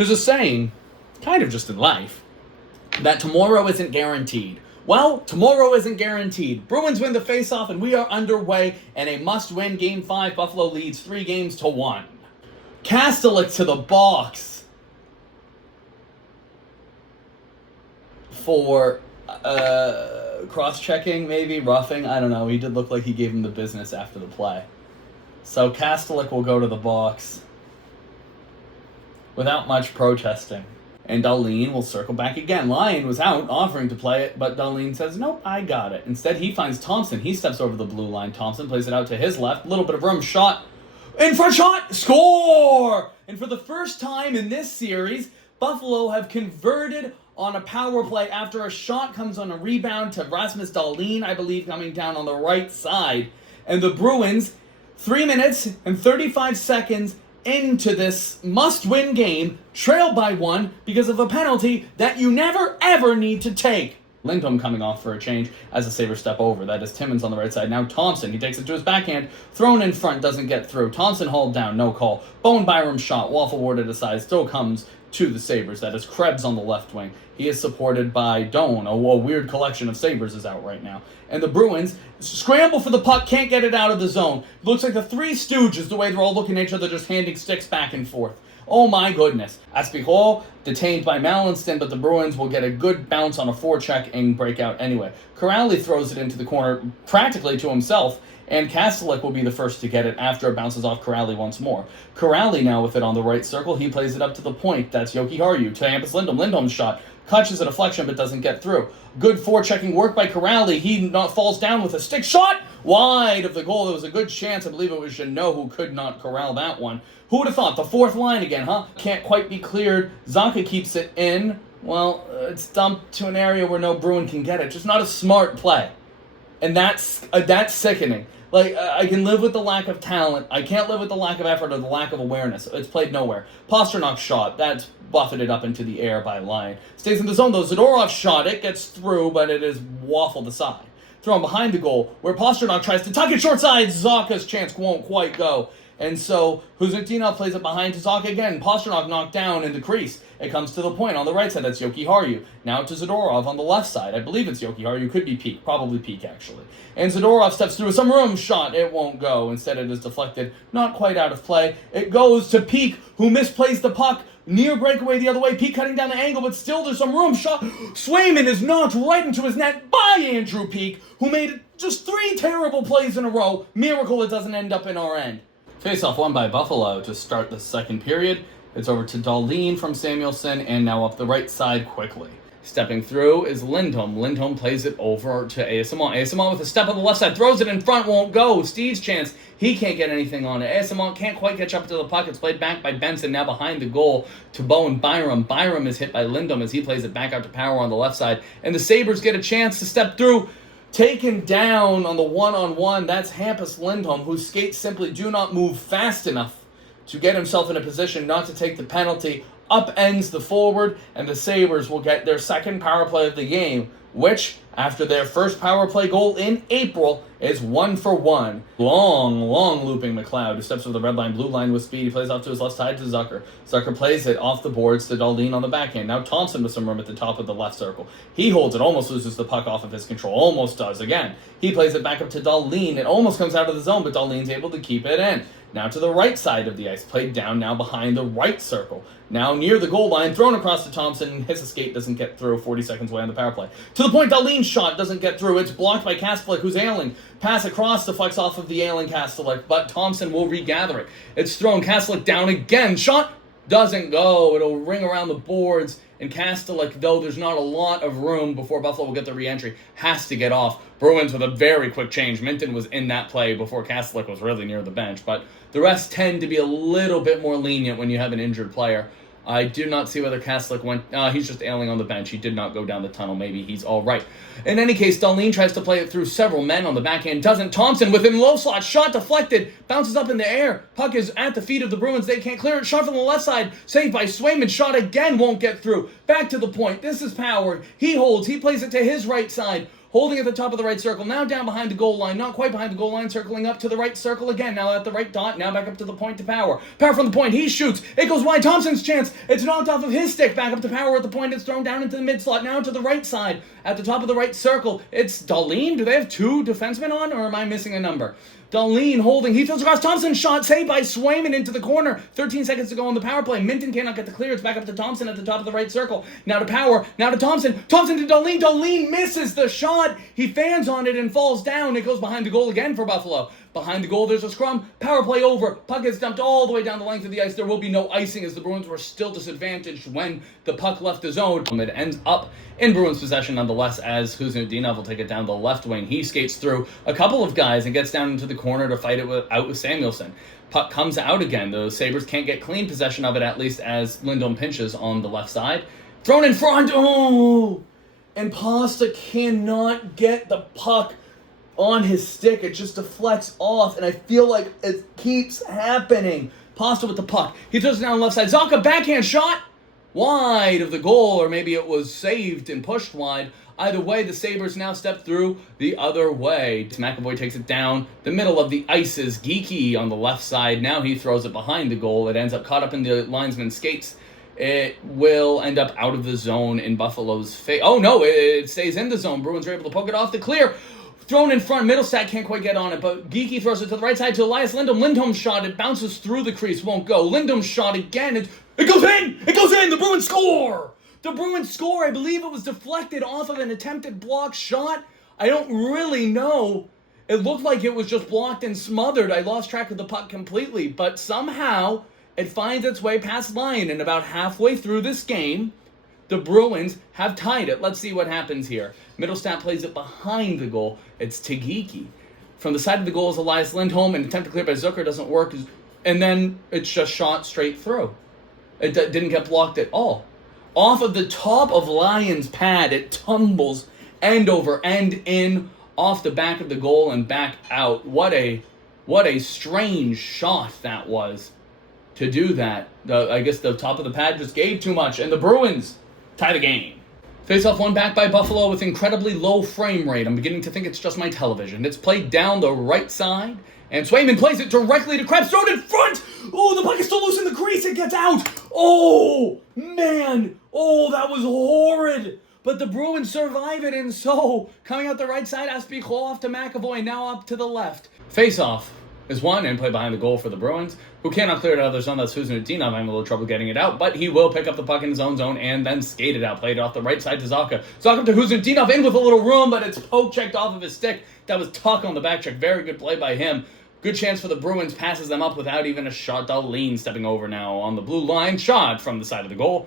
There's a saying, kind of just in life, that tomorrow isn't guaranteed. Well, tomorrow isn't guaranteed. Bruins win the faceoff and we are underway in a must-win Game 5. Buffalo leads 3-1. Kastelik to the box for cross-checking, maybe, roughing. I don't know. He did look like he gave him the business after the play. So Kastelik will go to the box without much protesting. And Dahlin will circle back again. Lyon was out, offering to play it, but Dahlin says, nope, I got it. Instead, he finds Thompson. He steps over the blue line. Thompson plays it out to his left. Little bit of room. Shot. In front shot. Score! And for the first time in this series, Buffalo have converted on a power play after a shot comes on a rebound to Rasmus Dahlin, I believe, coming down on the right side. And the Bruins, 3 minutes and 35 seconds into this must-win game, trailed by 1 because of a penalty that you never, ever need to take. Lindholm coming off for a change as the Sabres step over. That is Timmins on the right side. Now Thompson, he takes it to his backhand, thrown in front, doesn't get through. Thompson hauled down, no call. Bowen Byram's shot, waffle warded aside, still comes to the Sabres. That is Krebs on the left wing. He is supported by Doan. A weird collection of Sabres is out right now. And the Bruins scramble for the puck, can't get it out of the zone. Looks like the Three Stooges, the way they're all looking at each other, just handing sticks back and forth. Oh my goodness. Aspihall detained by Mallinston, but the Bruins will get a good bounce on a forecheck and break out anyway. Corrali throws it into the corner practically to himself, and Kastelik will be the first to get it after it bounces off Corrali once more. Corrali now with it on the right circle. He plays it up to the point. That's Yoki Harju to Hampus Lindholm. Lindholm's shot catches a deflection but doesn't get through. Good forechecking work by Corrali. He falls down with a stick shot wide of the goal. There was a good chance. I believe it was Jeannot who could not corral that one. Who would have thought? The fourth line again, huh? Can't quite be cleared. Zacha keeps it in. Well, it's dumped to an area where no Bruin can get it. Just not a smart play. And that's sickening. Like, I can live with the lack of talent. I can't live with the lack of effort or the lack of awareness. It's played nowhere. Pasternak's shot, that's buffeted up into the air by Lyon. Stays in the zone, though. Zadorov's shot, it gets through, but it is waffled aside. Thrown behind the goal, where Pasternak tries to tuck it short side. Zacha's chance won't quite go. And so, Huznitinov plays it behind to Zacha again. Pasternak knocked down in the crease. It comes to the point on the right side. That's Yoki Harju. Now to Zadorov on the left side. I believe it's Yoki Harju. Could be Peak. Probably Peak, actually. And Zadorov steps through some room. Shot. It won't go. Instead, it is deflected. Not quite out of play. It goes to Peak, who misplays the puck. Near breakaway the other way. Peak cutting down the angle, but still there's some room. Shot. Swayman is knocked right into his net by Andrew Peak, who made just 3 terrible plays in a row. Miracle it doesn't end up in our end. Face-off won by Buffalo to start the second period. It's over to Dahlin from Samuelsson, and now up the right side quickly. Stepping through is Lindholm. Lindholm plays it over to Asamoah. Asamoah with a step on the left side, throws it in front, won't go. Steve's chance, he can't get anything on it. Asamoah can't quite catch up to the puck. It's played back by Benson, now behind the goal to Bowen Byram. Byram is hit by Lindholm as he plays it back out to Power on the left side, and the Sabres get a chance to step through. Taken down on the one-on-one, that's Hampus Lindholm, whose skates simply do not move fast enough to get himself in a position not to take the penalty. Upends the forward, and the Sabres will get their second power play of the game, which, after their first power play goal in April, is 1-for-1. Long looping McLeod, who steps over the red line, blue line with speed. He plays off to his left side to Zucker. Zucker plays it off the boards to Dahlin on the backhand. Now Thompson with some room at the top of the left circle. He holds it, almost loses the puck off of his control. Almost does again. He plays it back up to Dahlin. It almost comes out of the zone, but Dahlin's able to keep it in. Now to the right side of the ice, played down now behind the right circle. Now near the goal line, thrown across to Thompson. His escape doesn't get through, 40 seconds away on the power play. To the point, Dahlin's shot doesn't get through. It's blocked by Kastelik, who's ailing. Pass across, deflects off of the ailing Kastelik, but Thompson will regather it. It's thrown, Kastelik down again. Shot doesn't go. It'll ring around the boards, and Kastelik, though there's not a lot of room before Buffalo will get the re-entry, has to get off. Bruins with a very quick change. Minton was in that play before Kastelik was really near the bench, but the rest tend to be a little bit more lenient when you have an injured player. I do not see whether Kastelik went... he's just ailing on the bench. He did not go down the tunnel. Maybe he's all right. In any case, Dahlin tries to play it through several men on the backhand. Doesn't. Thompson within low slot. Shot deflected. Bounces up in the air. Puck is at the feet of the Bruins. They can't clear it. Shot from the left side. Saved by Swayman. Shot again. Won't get through. Back to the point. This is Power. He holds. He plays it to his right side. holding at the top of the right circle, now down behind the goal line, not quite behind the goal line, circling up to the right circle again, now at the right dot, now back up to the point to Power. Power from the point, he shoots, it goes wide, Thompson's chance, it's knocked off of his stick, back up to Power at the point, it's thrown down into the mid-slot, now to the right side, at the top of the right circle, it's Dahlin. Do they have two defensemen on, or am I missing a number? Dahlin holding, he throws across, Thompson shot, saved by Swayman into the corner, 13 seconds to go on the power play, Minton cannot get the clear, it's back up to Thompson at the top of the right circle, now to Power, now to Thompson, Thompson to Dahlin, Dahlin misses the shot, he fans on it and falls down, it goes behind the goal again for Buffalo. Behind the goal, there's a scrum. Power play over. Puck gets dumped all the way down the length of the ice. There will be no icing as the Bruins were still disadvantaged when the puck left the zone. It ends up in Bruins possession nonetheless as Khusnutdinov will take it down the left wing. He skates through a couple of guys and gets down into the corner to fight it out with Samuelson. Puck comes out again. The Sabres can't get clean possession of it, at least as Lindholm pinches on the left side. Thrown in front. Oh! And Pasta cannot get the puck on his stick. It just deflects off, and I feel like it keeps happening. Pasta with the puck. He throws it down the left side. Zacha backhand shot wide of the goal, or maybe it was saved and pushed wide. Either way, the Sabres now step through the other way. McAvoy takes it down the middle of the ices. Geeky on the left side. Now he throws it behind the goal. It ends up caught up in the linesman's skates. It will end up out of the zone in Buffalo's face. Oh no, it stays in the zone. Bruins are able to poke it off the clear. Thrown in front, Middlestat can't quite get on it, but Geeky throws it to the right side to Elias Lindholm. Lindholm's shot, it bounces through the crease, won't go. Lindholm's shot again, it goes in! It goes in! The Bruins score! The Bruins score! I believe it was deflected off of an attempted block shot. I don't really know. It looked like it was just blocked and smothered. I lost track of the puck completely, but somehow it finds its way past line, and about halfway through this game, the Bruins have tied it. Let's see what happens here. Middlestat plays it behind the goal. It's Geeky. From the side of the goal is Elias Lindholm. An attempt to clear by Zucker doesn't work. And then it's just shot straight through. It didn't get blocked at all. Off of the top of Lyon's pad, it tumbles end over end in off the back of the goal and back out. What a strange shot that was to do that. I guess the top of the pad just gave too much. And the Bruins tie the game. Face-off won back by Buffalo with incredibly low frame rate. I'm beginning to think it's just my television. It's played down the right side, and Swayman plays it directly to Krebs. Thrown in front! Oh, the puck is still loose in the crease. It gets out. Oh, man. Oh, that was horrid. But the Bruins survive it, and so, coming out the right side, Aspichol off to McAvoy, now up to the left. Face-off is won and play behind the goal for the Bruins, who cannot clear it out of their zone. That's Khusnutdinov having a little trouble getting it out, but he will pick up the puck in his own zone and then skate it out. Played it off the right side to Zacha. Zacha to Khusnutdinov, in with a little room, but it's poke checked off of his stick. That was Tuck on the back check. Very good play by him. Good chance for the Bruins. Passes them up without even a shot. Dahlin stepping over now on the blue line. Shot from the side of the goal.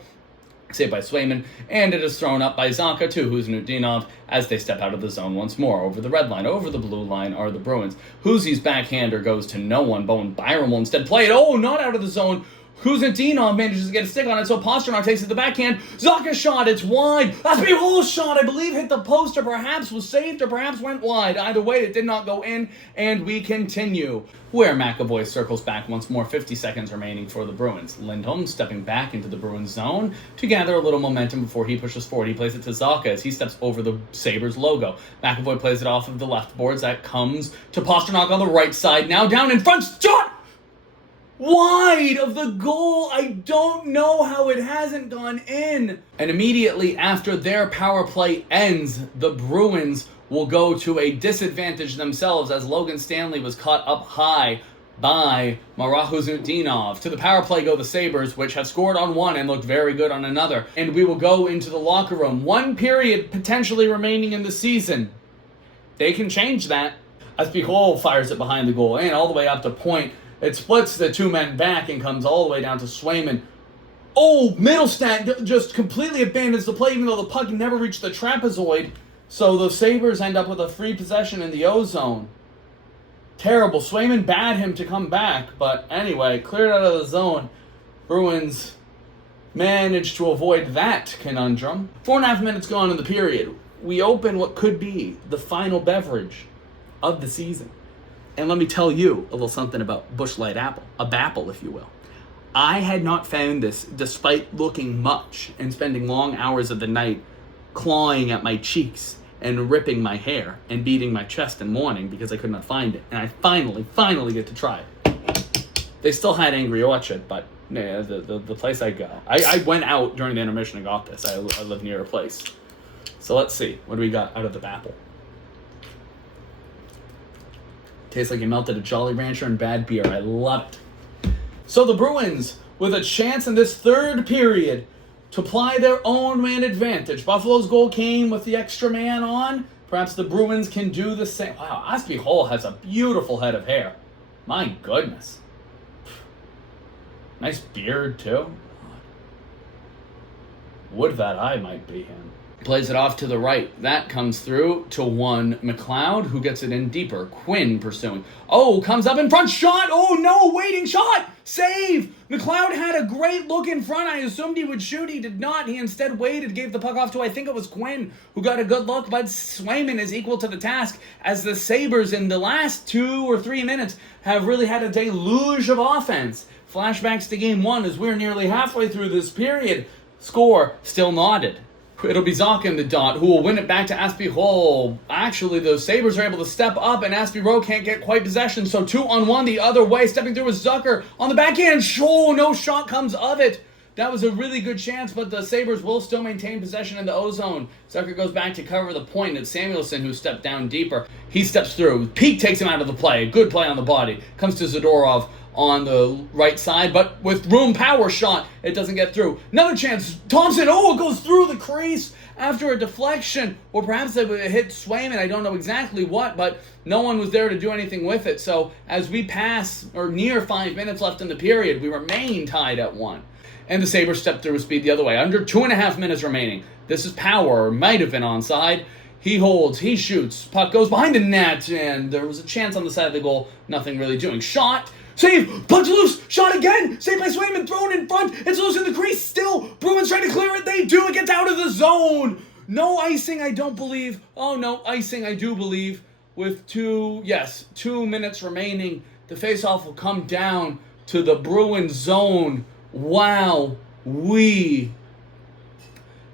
Saved by Swayman, and it is thrown up by Zacha to Khusnutdinov as they step out of the zone once more. Over the red line, over the blue line are the Bruins. Huzi's backhander goes to no one. Bowen Byram will instead play it. Oh, not out of the zone. Khusnutdinov manages to get a stick on it, so Pasternak takes it to the backhand. Zacha's shot, it's wide. Aspichol's shot, I believe, hit the post, or perhaps was saved, or perhaps went wide. Either way, it did not go in, and we continue. Where McAvoy circles back once more, 50 seconds remaining for the Bruins. Lindholm stepping back into the Bruins zone to gather a little momentum before he pushes forward. He plays it to Zacha as he steps over the Sabres logo. McAvoy plays it off of the left boards. That comes to Pasternak on the right side. Now down in front, shot! Wide of the goal. I don't know how it hasn't gone in. And immediately after their power play ends, the Bruins will go to a disadvantage themselves as Logan Stanley was caught up high by Marah Khusnutdinov. To the power play go the Sabres, which have scored on one and looked very good on another. And we will go into the locker room. One period potentially remaining in the season. They can change that. Aspichol fires it behind the goal and all the way up to point. It splits the two men back and comes all the way down to Swayman. Oh, Middlestat just completely abandons the play, even though the puck never reached the trapezoid. So the Sabres end up with a free possession in the O-zone. Terrible. Swayman bade him to come back, but anyway, cleared out of the zone. Bruins managed to avoid that conundrum. 4.5 minutes gone in the period. We open what could be the final beverage of the season. And let me tell you a little something about Busch Light Apple, a Bapple, if you will. I had not found this, despite looking much and spending long hours of the night clawing at my cheeks and ripping my hair and beating my chest in mourning because I could not find it. And I finally get to try it. They still had Angry Orchard, but yeah, the place I go. I went out during the intermission and got this. I live near a place. So let's see. What do we got out of the apple? Tastes like you melted a Jolly Rancher and bad beer. I love it. So the Bruins, with a chance in this third period to apply their own man advantage. Buffalo's goal came with the extra man on. Perhaps the Bruins can do the same. Wow, Aspie Hall has a beautiful head of hair. My goodness. Nice beard, too. Would that I might be him. Plays it off to the right. That comes through to one McLeod, who gets it in deeper. Quinn pursuing. Oh, comes up in front. Shot. Oh, no. Waiting. Shot. Save. McLeod had a great look in front. I assumed he would shoot. He did not. He instead waited, gave the puck off to, I think it was Quinn, who got a good look. But Swayman is equal to the task as the Sabres in the last 2 or 3 minutes have really had a deluge of offense. Flashbacks to game 1 as we're nearly halfway through this period. Score still knotted. It'll be Zaka in the dot, who will win it back to Aspie Hall. Actually, the Sabres are able to step up, and Aspie Rowe can't get quite possession, so 2-on-1 the other way. Stepping through with Zucker on the backhand. Oh, no shot comes of it. That was a really good chance, but the Sabres will still maintain possession in the O-zone. Zucker goes back to cover the point. It's Samuelson who stepped down deeper. He steps through. Peak takes him out of the play. Good play on the body. Comes to Zadorov on the right side, but with room, power shot, it doesn't get through. Another chance, Thompson, it goes through the crease after a deflection, or perhaps it hit Swayman, I don't know exactly what, but no one was there to do anything with it. So as we pass, or near 5 minutes left in the period, we remain tied at 1. And the Sabres step through with speed the other way. Under 2.5 minutes remaining. This is power, or might have been onside. He holds, he shoots, puck goes behind the net, and there was a chance on the side of the goal, nothing really doing. Shot, save, puck's loose, shot again, saved by Swayman, thrown in front, it's loose in the crease, still, Bruins trying to clear it, they do, it gets out of the zone. No icing, I don't believe. Oh no, icing, I do believe. With 2 minutes remaining, the faceoff will come down to the Bruins zone. Wow,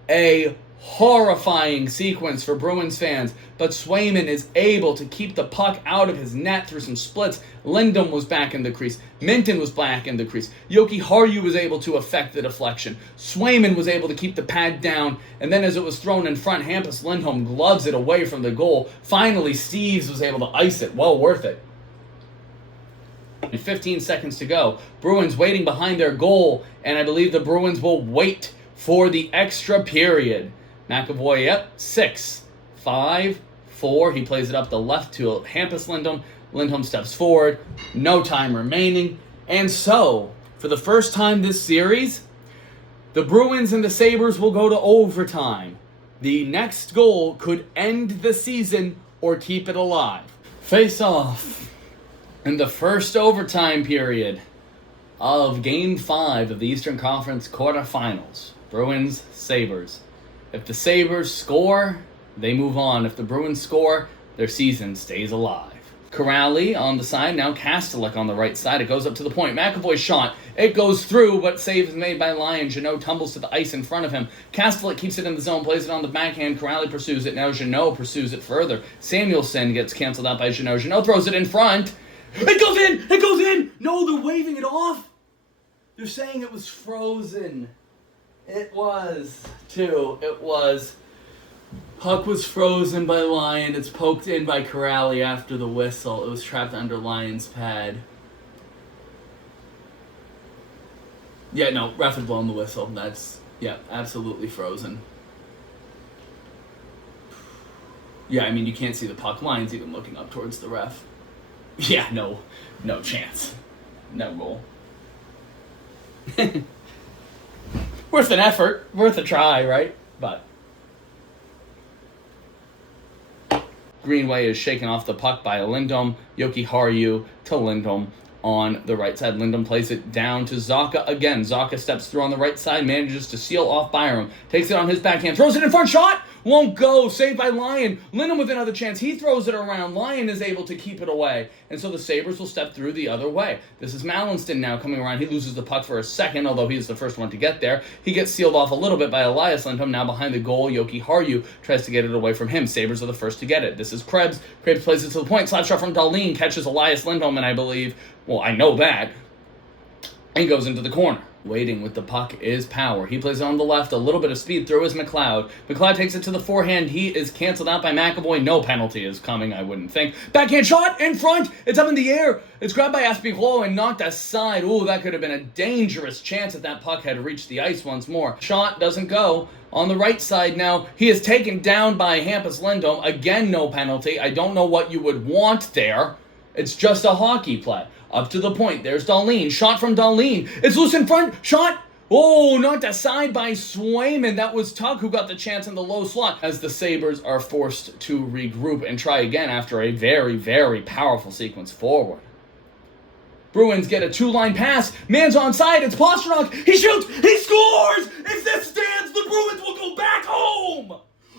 a horrifying sequence for Bruins fans, but Swayman is able to keep the puck out of his net through some splits. Lindholm was back in the crease. Minton was back in the crease. Yoki Haru was able to effect the deflection. Swayman was able to keep the pad down, and then as it was thrown in front, Hampus Lindholm gloves it away from the goal. Finally, Steves was able to ice it. Well worth it. And 15 seconds to go. Bruins waiting behind their goal, and I believe the Bruins will wait for the extra period. McAvoy, 6, 5, 4. He plays it up the left to Hampus Lindholm. Lindholm steps forward. No time remaining. And so, for the first time this series, the Bruins and the Sabres will go to overtime. The next goal could end the season or keep it alive. Face off in the first overtime period of Game 5 of the Eastern Conference Quarterfinals. Bruins, Sabres. If the Sabres score, they move on. If the Bruins score, their season stays alive. Corrali on the side, now Kastelik on the right side. It goes up to the point. McAvoy shot. It goes through, but save is made by Lyon. Jeannot tumbles to the ice in front of him. Kastelik keeps it in the zone, plays it on the backhand. Corrali pursues it. Now Jeannot pursues it further. Samuelson gets canceled out by Jeannot. Jeannot throws it in front. It goes in! It goes in! No, they're waving it off. They're saying it was frozen. It was, too. It was. Puck was frozen by Lyon. It's poked in by Corrali after the whistle. It was trapped under Lyon's pad. Yeah, no, ref had blown the whistle. That's, absolutely frozen. Yeah, I mean, you can't see the puck. Lyon's even looking up towards the ref. Yeah, no chance. No goal. Worth an effort, worth a try, right? But Greenway is shaken off the puck by Lindholm. Yoki Haru to Lindholm. on the right side. Lindholm plays it down to Zacha again. Zacha steps through on the right side, manages to seal off Byram. Takes it on his backhand, throws it in front, shot! Won't go, saved by Lyon. Lindholm with another chance, he throws it around. Lyon is able to keep it away. And so the Sabres will step through the other way. This is Mallinston now coming around. He loses the puck for a second, although he's the first one to get there. He gets sealed off a little bit by Elias Lindholm. Now behind the goal, Yoki Haru tries to get it away from him. Sabres are the first to get it. This is Krebs. Krebs plays it to the point. Slap shot from Dahlin, catches Elias Lindholm, and I believe, well, I know that, and goes into the corner. Waiting with the puck is Power. He plays it on the left, a little bit of speed through is McLeod. McLeod takes it to the forehand. He is canceled out by McAvoy. No penalty is coming, I wouldn't think. Backhand shot in front. It's up in the air. It's grabbed by Aspiglo and knocked aside. Ooh, that could have been a dangerous chance if that puck had reached the ice once more. Shot doesn't go. On the right side now, he is taken down by Hampus Lindholm. Again, no penalty. I don't know what you would want there. It's just a hockey play. Up to the point. There's Dahlin. Shot from Dahlin. It's loose in front. Shot. Oh, knocked aside by Swayman. That was Tuck who got the chance in the low slot as the Sabres are forced to regroup and try again after a very, very powerful sequence forward. Bruins get a two-line pass. Man's onside. It's Pastrnak. He shoots. He scores. If this stands, the Bruins will go back home.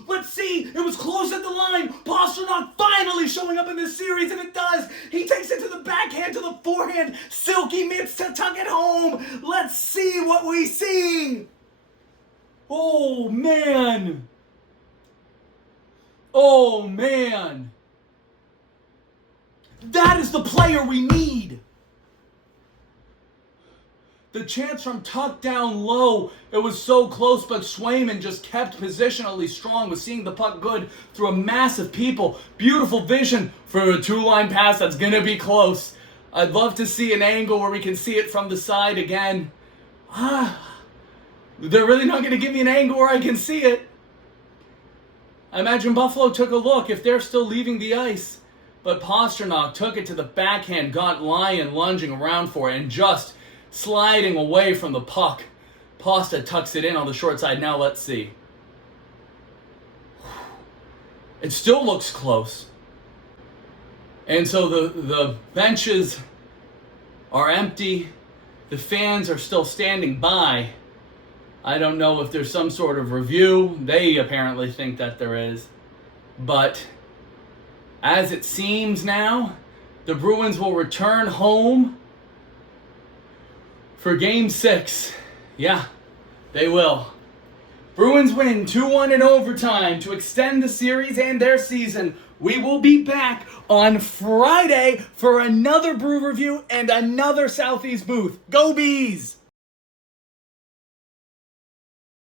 Let's see. It was close at the line. Pastrnak finally showing up in this series, and it does. He takes it to the backhand, to the forehand. Silky mitts to tuck it home. Let's see what we see. Oh, man. Oh, man. That is the player we need. The chance from Tuck down low, it was so close, but Swayman just kept positionally strong, was seeing the puck good through a mass of people. Beautiful vision for a two-line pass that's going to be close. I'd love to see an angle where we can see it from the side again. They're really not going to give me an angle where I can see it. I imagine Buffalo took a look if they're still leaving the ice. But Pastrnak took it to the backhand, got Lyon lunging around for it, and just sliding away from the puck. Pasta tucks it in on the short side. Now let's see. It still looks close. And so the benches are empty. The fans are still standing by. I don't know if there's some sort of review. They apparently think that there is. But as it seems now, the Bruins will return home for Game 6. Yeah, they will. Bruins win 2-1 in overtime to extend the series and their season. We will be back on Friday for another Brew Review and another Southeast booth. Go Bees!